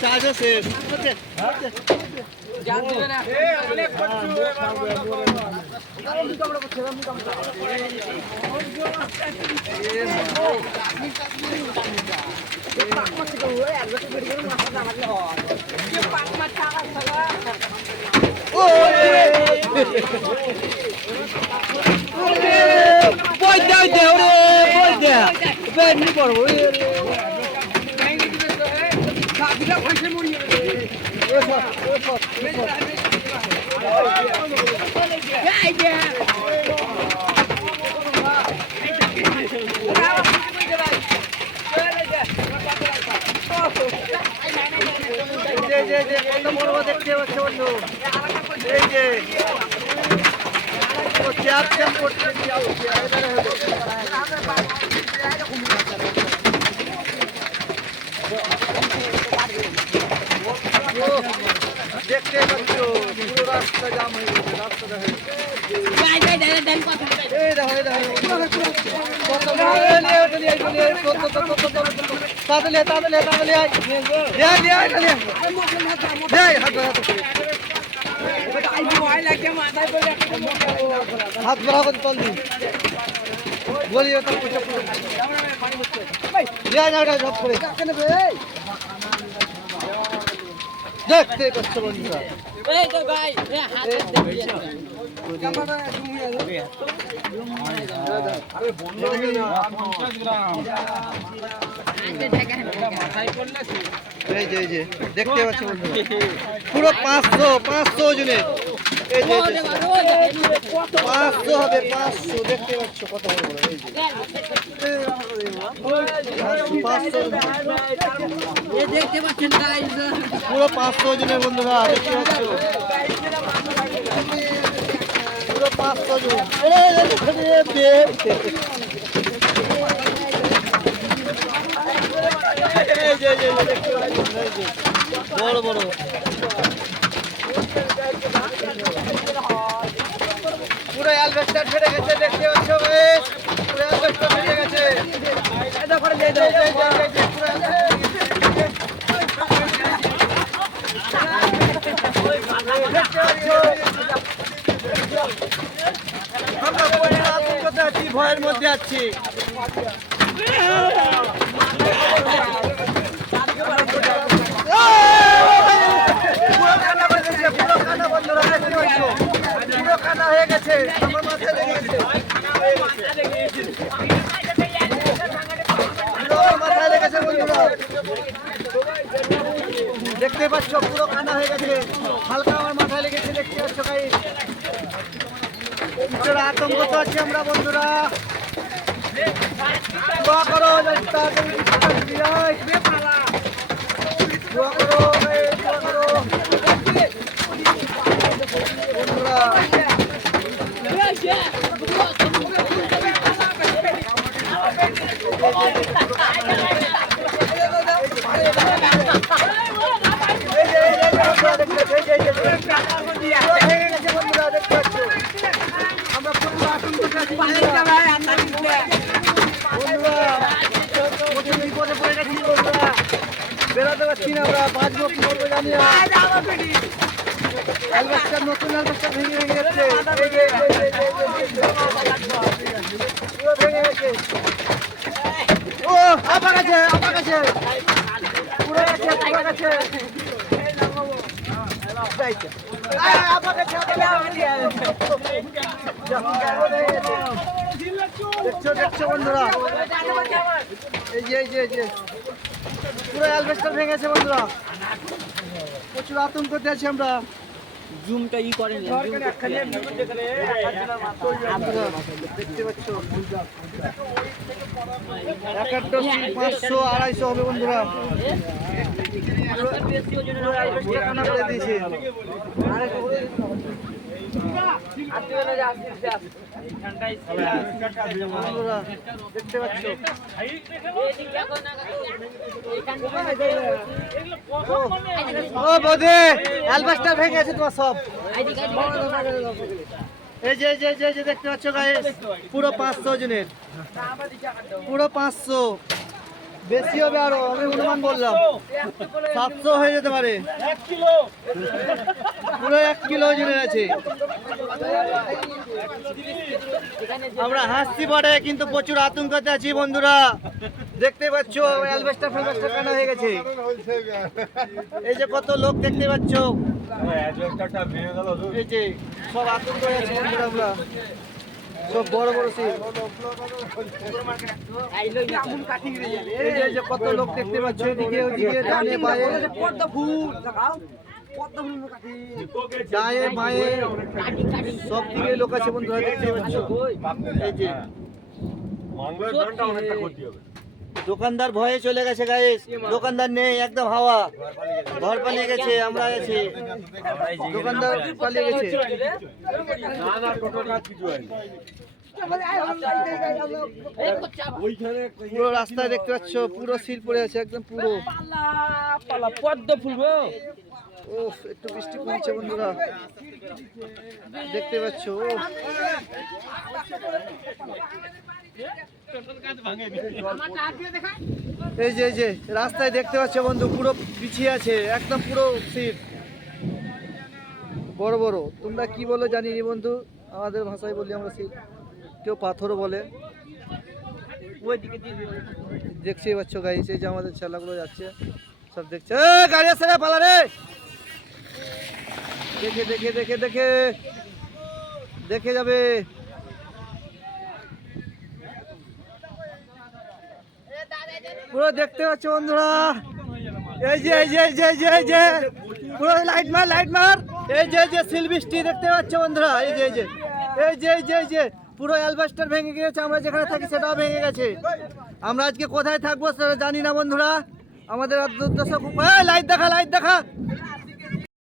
Charge আছে দেখতে পাচ্ছ বন্ধু এই যে চ্যাপ চ্যাপ করছে দেখতে পাচ্ছ পুরো রাস্তা জাম হয়ে গেছে রাস্তা হাত বরাবর তল দিন বলিও তো সব করে দেখতে পাচ্ছ বন্ধুরা দেখতে পাচ্ছ বন্ধুরা পুরো 500 ওজনের এই যে 500 হবে 500 দেখতে পাচ্ছ কত বড় বড় এই যে 500 দেখতে পাচ্ছেন গাইস পুরো 500 ওজনের বন্ধুরা দেখতে পাচ্ছ পুরো 500 ওজন বড় বড় পুরো অ্যালবেস্টার ফেটে গেছে দেখতে পাচ্ছ পুরো অ্যালবেস্টার ফেটে গেছে ভয়ের মধ্যে আছি হয়ে গেছে আমার মাথায় লেগে গেছে মাথায় লেগেছে বন্ধুরা দেখতে পাচ্ছ পুরো কানা হয়ে গেছে হালকা আমার মাথায় লেগেছে দেখতে পাচ্ছ গাইস আতঙ্ক তো আছি আমরা বন্ধুরা দোয়া করো দোয়া করো বন্ধুরা বেড়াতে পারছি না আমরা বাঁচবো কি করবো জানি না নতুন ভেঙে ভেঙে যাচ্ছে ভেঙে গেছে ও আপা গেছে পুরো গেছে দেখছো বন্ধুরা এই যে পুরো অ্যালবেস্টার ভেঙেছে বন্ধুরা প্রচুর আতঙ্কতে আছি আমরা জুমটা করেন দেখতে পাচ্ছ 500-250 হবে বন্ধুরা দিয়েছে দেখতে পাচ্ছ ও বোধে অ্যালবাস্টার ভেঙে গেছে তোমার সব এই যে দেখতে পাচ্ছ গাইস, পুরো 500 ওজনের, পুরো 500, বেশি হবে আরো, আমি অনুমান বললাম 700 হয়ে যেতে পারে। পুরো 1 কিলো ওজনের আছে। আমরা হাসছি বটে, কিন্তু প্রচুর আতঙ্কতে আছি বন্ধুরা। দেখতে পাচ্ছ অ্যালবেস্টার ফেলবেস্টার কাটা হয়ে গেছে। এই যে কত লোক দেখতে পাচ্ছ, এই যে সব আতঙ্ক হয়ে আছে বন্ধুরা। আমরা সব বড় বড় সিল, এই যে কত লোক দেখতে পাচ্ছ, এদিকে ওদিকে ডানে বায়ে, ডায়ে বায়ে সব দিকে লোক আছে বন্ধুরা, দেখতে পাচ্ছ। এই যে দোকানদার ভয়ে চলে গেছে গাইস, দোকানদার নেই, একদম হাওয়া, ঘর পালিয়ে গেছে। আমরা আছি, দোকানদার পালিয়ে গেছে। পুরো রাস্তায় দেখতে পাচ্ছ, পুরো সিল পড়ে আছে একদম, পুরো পদ্ম ফুল। ও একটু বৃষ্টি পড়ছে বন্ধুরা, দেখতে পাচ্ছ। এই যে রাস্তায় দেখতে পাচ্ছ বন্ধু, পুরো পিছিয়ে আছে একদম, পুরো সিট বড় বড়। তোমরা কি বলো জানি নি বন্ধু, আমাদের ভাষায় বলি আমরা সিট, কেউ পাথরও বলে। দেখছি পাচ্ছ গাইস, এই যে আমাদের ছেলেগুলো যাচ্ছে, সব দেখছে। গাড়ি আসছে রে, পালা রে। দেখে যাবে। পুরো দেখতে পাচ্ছ বন্ধুরা, এই যে পুরো লাইট মার। এই যে সিল বৃষ্টি দেখতে পাচ্ছ বন্ধুরা, এই যে পুরো অ্যালবেস্টার ভেঙে গিয়েছে। আমরা যেখানে থাকি সেটাও ভেঙে গেছে। আমরা আজকে কোথায় থাকবো সেটা জানি না বন্ধুরা। আমাদের উদ্দেশ্য, লাইট দেখা,